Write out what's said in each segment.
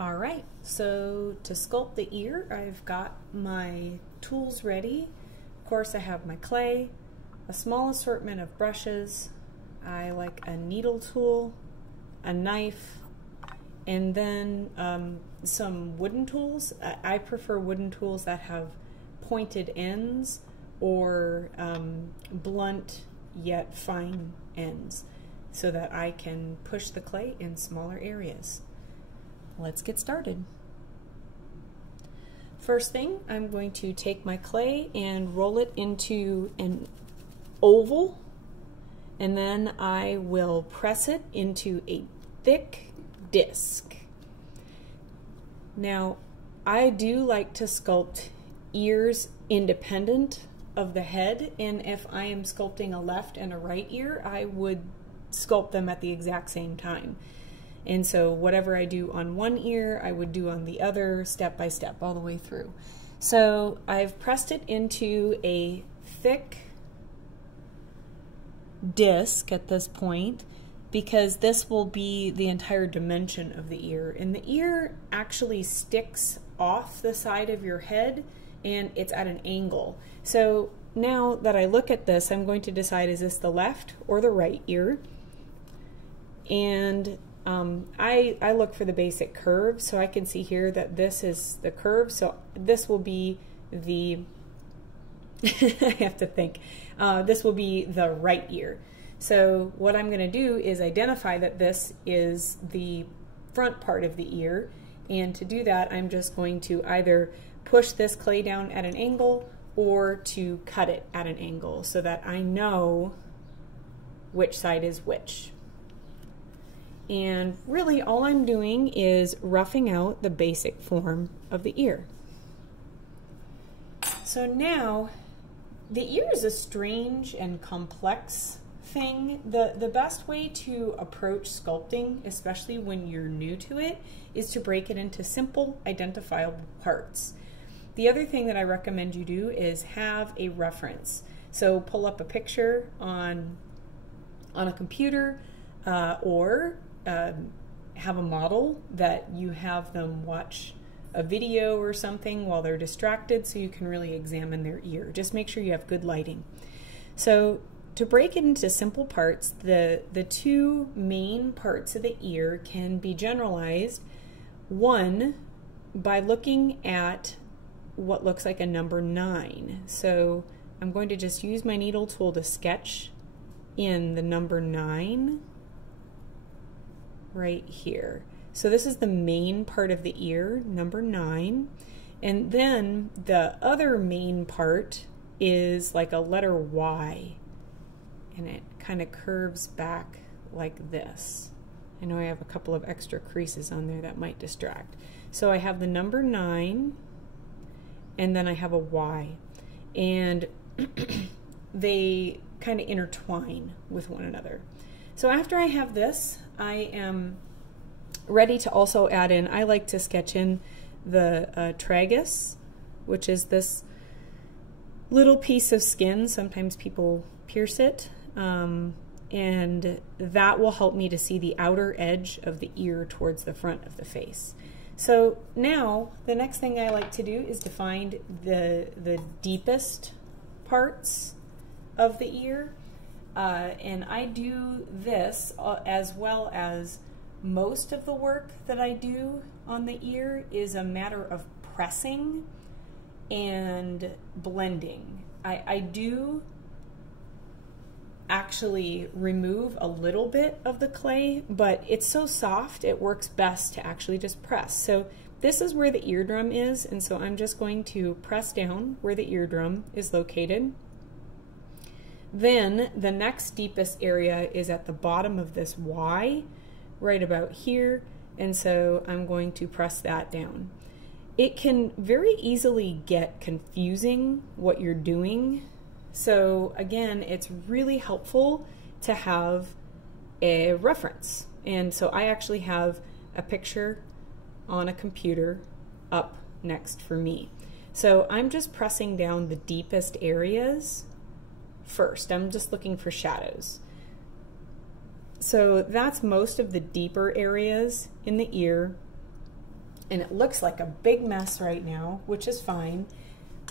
All right, so to sculpt the ear, I've got my tools ready. Of course, I have my clay, a small assortment of brushes. I like a needle tool, a knife, and then some wooden tools. I prefer wooden tools that have pointed ends or blunt yet fine ends so that I can push the clay in smaller areas. Let's get started. First thing, I'm going to take my clay and roll it into an oval, and then I will press it into a thick disc. Now, I do like to sculpt ears independent of the head, and if I am sculpting a left and a right ear, I would sculpt them at the exact same time. And so whatever I do on one ear, I would do on the other, step by step, all the way through. So I've pressed it into a thick disc at this point, because this will be the entire dimension of the ear. And the ear actually sticks off the side of your head, and it's at an angle. So now that I look at this, I'm going to decide, is this the left or the right ear? And I look for the basic curve, so I can see here that this is the curve, so this will be the I have to think. This will be the right ear. So what I'm going to do is identify that this is the front part of the ear, and to do that I'm just going to either push this clay down at an angle or to cut it at an angle so that I know which side is which. And really all I'm doing is roughing out the basic form of the ear. So now, the ear is a strange and complex thing. The best way to approach sculpting, especially when you're new to it, is to break it into simple, identifiable parts. The other thing that I recommend you do is have a reference. So pull up a picture on a computer or have a model that you have them watch a video or something while they're distracted so you can really examine their ear. Just make sure you have good lighting. So to break it into simple parts, the two main parts of the ear can be generalized. One, by looking at what looks like a number 9. So I'm going to just use my needle tool to sketch in the number 9 right here. So this is the main part of the ear, number 9. And then the other main part is like a letter Y, and it kind of curves back like this. I know I have a couple of extra creases on there that might distract. So I have the number 9, and then I have a Y. And they kind of intertwine with one another. So after I have this, I am ready to also add in, I like to sketch in the tragus, which is this little piece of skin. Sometimes people pierce it, and that will help me to see the outer edge of the ear towards the front of the face. So now the next thing I like to do is to find the deepest parts of the ear, and I do this as well as most of the work that I do on the ear is a matter of pressing and blending. I do actually remove a little bit of the clay, but it's so soft it works best to actually just press. So this is where the eardrum is, and so I'm just going to press down where the eardrum is located. Then the next deepest area is at the bottom of this Y, right about here, and so I'm going to press that down. It can very easily get confusing what you're doing, so again, it's really helpful to have a reference. And so I actually have a picture on a computer up next for me. So I'm just pressing down the deepest areas first. I'm just looking for shadows. So that's most of the deeper areas in the ear. And it looks like a big mess right now, which is fine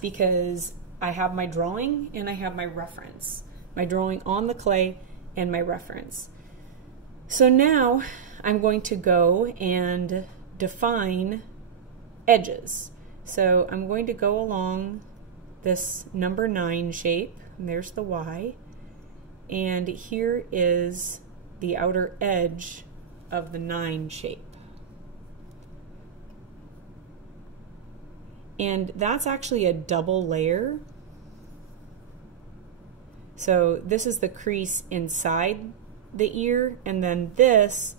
because I have my drawing and I have my reference. My drawing on the clay and my reference. So now I'm going to go and define edges. So I'm going to go along this number 9 shape, and there's the Y, and here is the outer edge of the 9 shape. And that's actually a double layer. So this is the crease inside the ear, and then this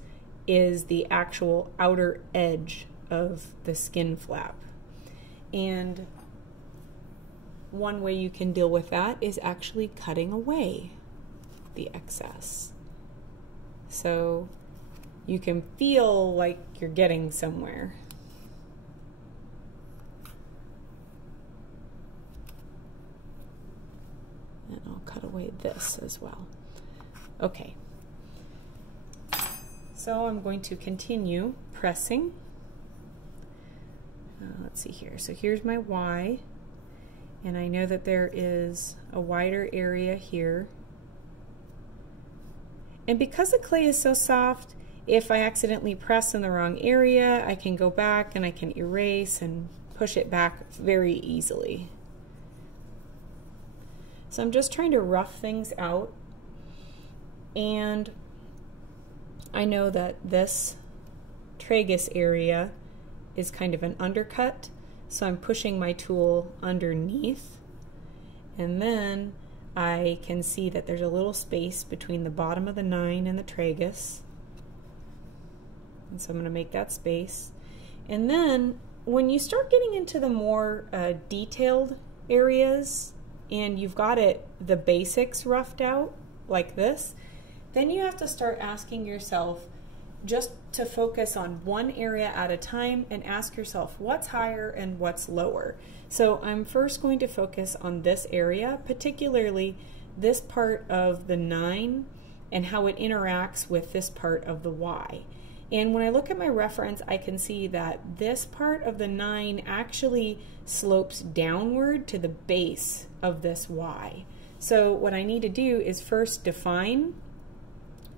is the actual outer edge of the skin flap. And one way you can deal with that is actually cutting away the excess. So you can feel like you're getting somewhere. And I'll cut away this as well. Okay. So I'm going to continue pressing. Let's see here. So here's my Y, and I know that there is a wider area here. And because the clay is so soft, if I accidentally press in the wrong area, I can go back and I can erase and push it back very easily. So I'm just trying to rough things out, and I know that this tragus area is kind of an undercut, so I'm pushing my tool underneath, and then I can see that there's a little space between the bottom of the 9 and the tragus, and so I'm going to make that space. And then when you start getting into the more detailed areas, and you've got the basics roughed out like this, then you have to start asking yourself just to focus on one area at a time and ask yourself what's higher and what's lower. So I'm first going to focus on this area, particularly this part of the 9 and how it interacts with this part of the Y. And when I look at my reference, I can see that this part of the 9 actually slopes downward to the base of this Y. So what I need to do is first define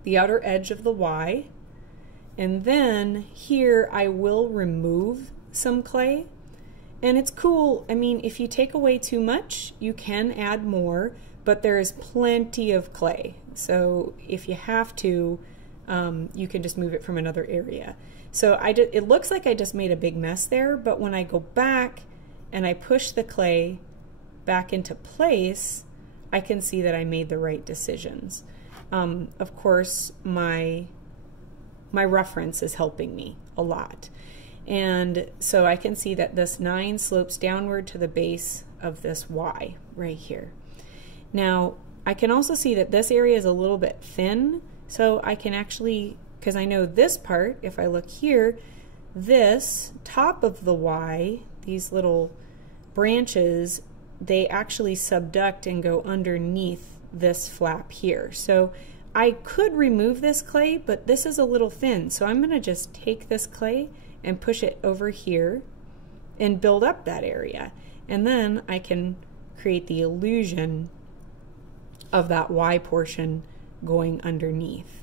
the outer edge of the Y, and then here I will remove some clay. And it's cool, I mean, if you take away too much, you can add more, but there is plenty of clay. So if you have to, you can just move it from another area. So it looks like I just made a big mess there, but when I go back and I push the clay back into place, I can see that I made the right decisions. Of course, my reference is helping me a lot. And so I can see that this 9 slopes downward to the base of this Y right here. Now, I can also see that this area is a little bit thin, so I can actually, because I know this part, if I look here, this top of the Y, these little branches, they actually subduct and go underneath this flap here. So I could remove this clay, but this is a little thin, so I'm going to just take this clay and push it over here and build up that area. And then I can create the illusion of that Y portion going underneath.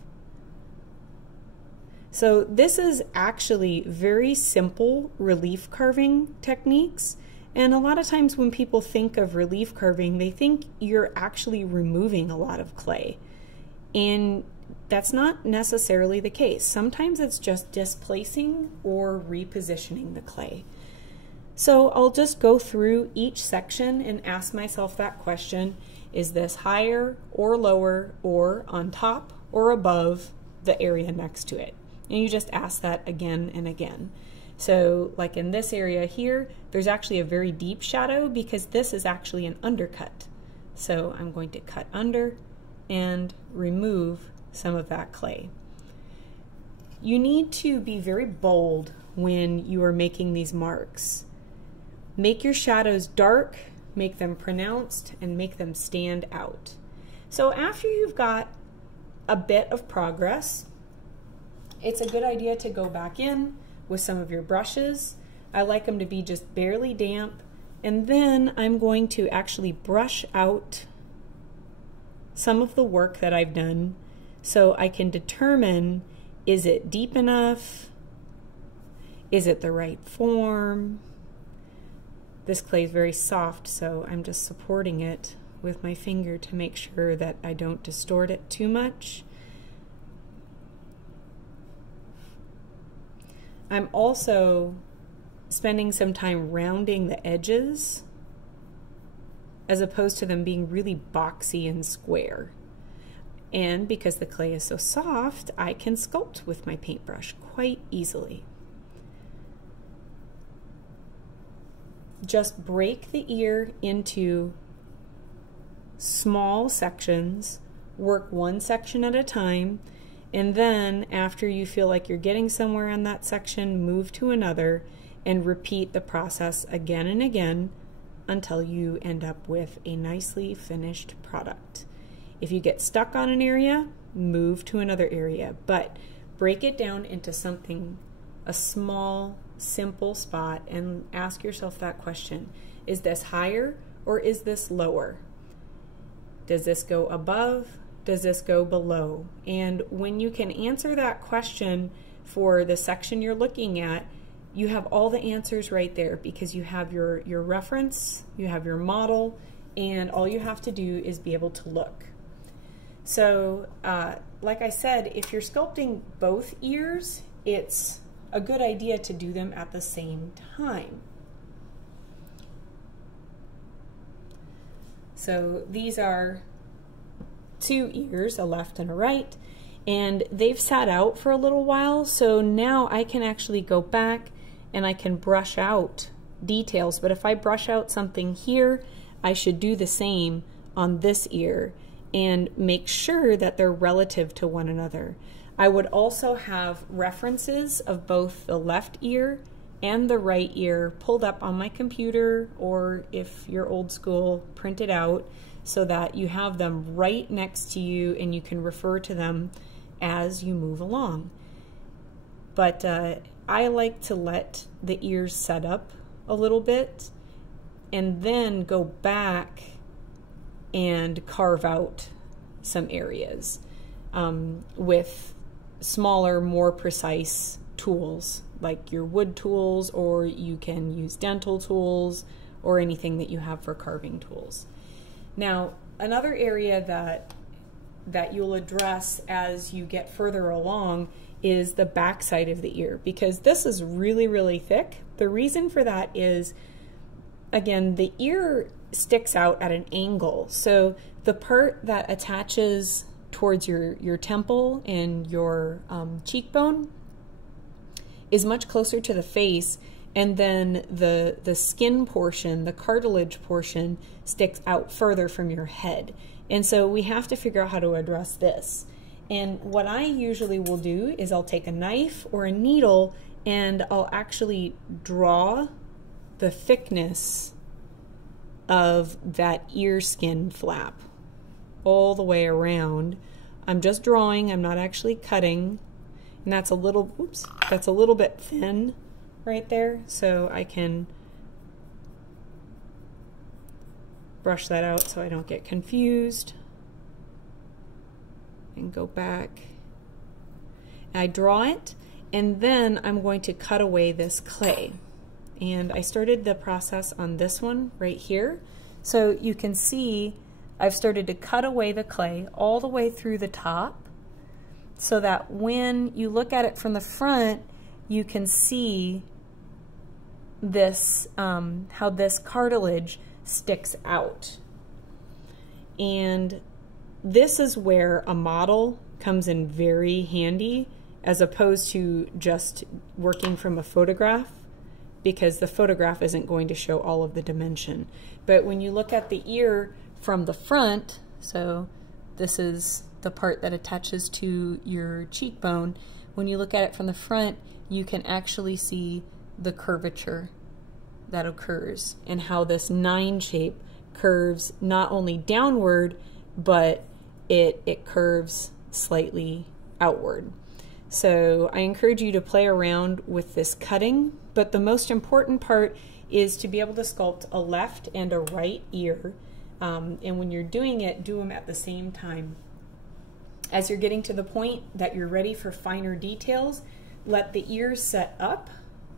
So this is actually very simple relief carving techniques. And a lot of times when people think of relief carving, they think you're actually removing a lot of clay. And that's not necessarily the case. Sometimes it's just displacing or repositioning the clay. So I'll just go through each section and ask myself that question: is this higher or lower or on top or above the area next to it? And you just ask that again and again. So like in this area here, there's actually a very deep shadow because this is actually an undercut. So I'm going to cut under and remove some of that clay. You need to be very bold when you are making these marks. Make your shadows dark, make them pronounced, and make them stand out. So after you've got a bit of progress, it's a good idea to go back in with some of your brushes. I like them to be just barely damp. And then I'm going to actually brush out some of the work that I've done so I can determine, is it deep enough? Is it the right form? This clay is very soft, so I'm just supporting it with my finger to make sure that I don't distort it too much. I'm also spending some time rounding the edges as opposed to them being really boxy and square. And because the clay is so soft, I can sculpt with my paintbrush quite easily. Just break the ear into small sections, work one section at a time, and then after you feel like you're getting somewhere on that section, move to another and repeat the process again and again until you end up with a nicely finished product. If you get stuck on an area, move to another area, but break it down into something, a small, simple spot, and ask yourself that question. Is this higher or is this lower? Does this go above? Does this go below? And when you can answer that question for the section you're looking at, you have all the answers right there because you have your reference, you have your model, and all you have to do is be able to look. So, like I said, if you're sculpting both ears, it's a good idea to do them at the same time. So these are two ears, a left and a right, and they've sat out for a little while, so now I can actually go back and I can brush out details. But if I brush out something here, I should do the same on this ear and make sure that they're relative to one another. I would also have references of both the left ear and the right ear pulled up on my computer, or if you're old school, print it out so that you have them right next to you and you can refer to them as you move along. But I like to let the ears set up a little bit and then go back and carve out some areas with smaller, more precise tools like your wood tools, or you can use dental tools or anything that you have for carving tools. Now, another area that you'll address as you get further along is the back side of the ear, because this is really, really thick. The reason for that is, again, the ear sticks out at an angle. So the part that attaches towards your temple and your cheekbone is much closer to the face, and then the skin portion, the cartilage portion, sticks out further from your head. And so we have to figure out how to address this. And what I usually will do is I'll take a knife or a needle and I'll actually draw the thickness of that ear skin flap all the way around. I'm just drawing, I'm not actually cutting. And that's a little, oops, that's a little bit thin right there, so I can brush that out so I don't get confused. And go back. I draw it, and then I'm going to cut away this clay. And I started the process on this one right here. So you can see I've started to cut away the clay all the way through the top, so that when you look at it from the front, you can see this, how this cartilage sticks out. And this is where a model comes in very handy, as opposed to just working from a photograph, because the photograph isn't going to show all of the dimension. But when you look at the ear from the front, so this is the part that attaches to your cheekbone, when you look at it from the front, you can actually see the curvature that occurs and how this 9 shape curves not only downward, but it curves slightly outward. So I encourage you to play around with this cutting, but the most important part is to be able to sculpt a left and a right ear. And when you're doing it, do them at the same time. As you're getting to the point that you're ready for finer details, let the ears set up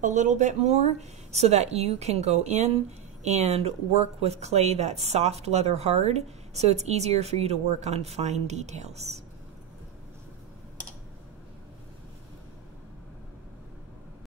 a little bit more so that you can go in and work with clay that's soft, leather hard, so it's easier for you to work on fine details.